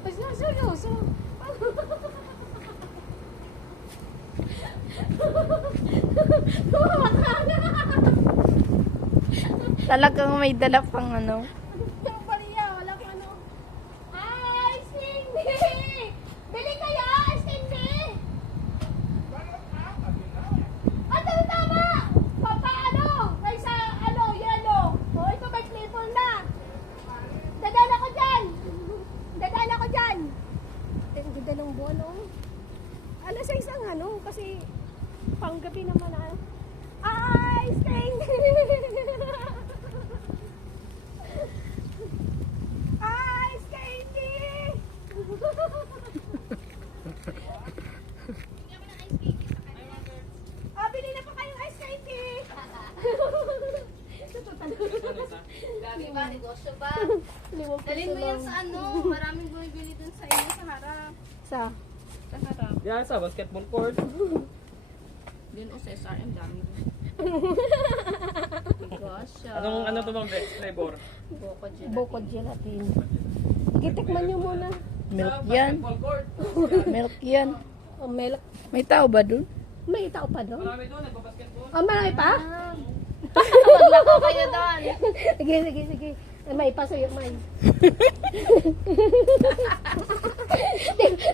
Basta seryoso. Talagang may dala pang ano. Yung pariya, wala kang ano. Ice candy! Bili kayo, ice candy! Tama! Papa, ano? May sa, ano, yellow. O, ito may flavor na. Dadaan ako dyan. Dadaan ako dyan. Ang ganda ng buwan, oh. Ano sa isang ano, kasi panggabi naman, ah. Ice candy! Ice candy! Bili na pa kayong ice candy! Grabe ba? Negosyo ba? Limang Dalhin piso mo yan lang. sa ano. Maraming bumibili dun sa inyo sa harap. Sa? Sa harap. Yan sa basketball court. Dun o sa SRM dami. Negosyo. Ano to bang flavor? Boko gelatin. Boko gelatin. Sige, tikman nyo muna. Milk yan. Basketball court. Milk yan. Oh, milk. May tao ba dun? May tao pa doon? Marami doon, nagbabasketball. Oh, marami pa? Maglako kayo doon. Sige, sige, sige. May pa sa'yo, may.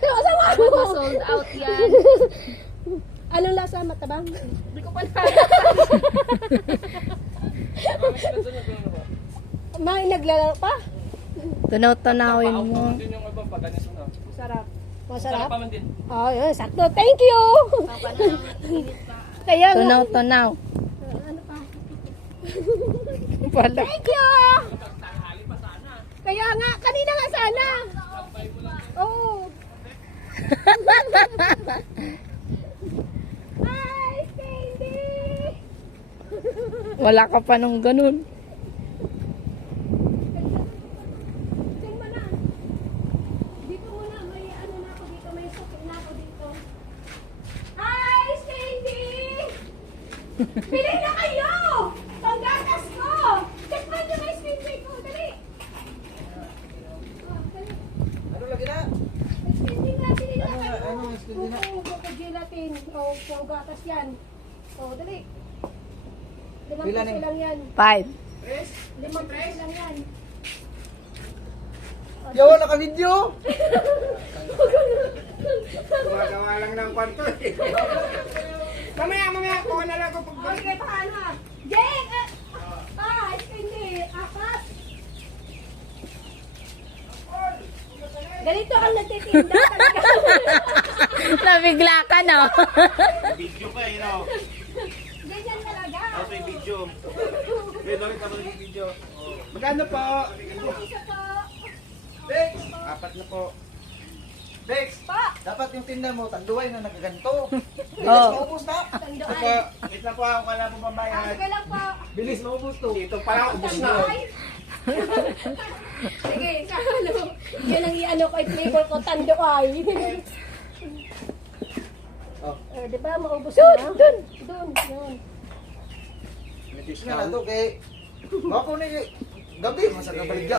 Masama ako. Sold out yan. Anong lasa? Matabang? Hindi ko pala. Marami sila doon, nagbabasketball ba? May naglalaro pa? Tunaw-tunawin mo. Paupo din yung ibang paganis mo na. Sarap. Sarap Masarap? pa man din. Oh, yun. Sakto. Thank you! Papa na init pa. Kaya nga. Tunaw-tunaw. Ano pa? Wala. Thank you! Kaya nga, kanina nga sana. Oo. Ice candy! Wala ka pa nung ganun. Sing mo na. Dito muna, may ano na ako dito, may suki na ako dito. Ice candy! Bili na kayo! Panggatas ko! Tikman nyo na ice candy ko, dali! Oh, dali. Ano lagi na? Ice candy nga, bili na kayo! ano ice candy na? Boko gelatin. O, panggatas yan. O, dali. Limang Pila piso na? lang yan. 5. Limang piso lang yan. Yawa naka-video! Gumagawa lang ng kwanto eh. Mamaya, kuha na lang ako pag... O, sige, paano? Jake! Ice candy. Apat. Ganito ang nagtitinda talaga. Nabigla ka, no? Video pa eh, no? Ganyan talaga. Tapos may video. May dami pa yung video. Magkano po? Isa po. Dex! Apat na po. Dex! Pa. Dapat yung tinda mo, tanduay na nagaganto. Bilis Oh. maubos na. Tandoan. Wait lang po ako, wala po pambayad. Sige lang po. Bilis maubos to. Dito pala ubos na. Tandoan. Sige, ano, yan ang i-ano ko, i-flavor ko, tandoay. Oh. Di ba, maubos na? Doon, yun. Nga na to kay... Bako ni... Gabi, masaka baligya.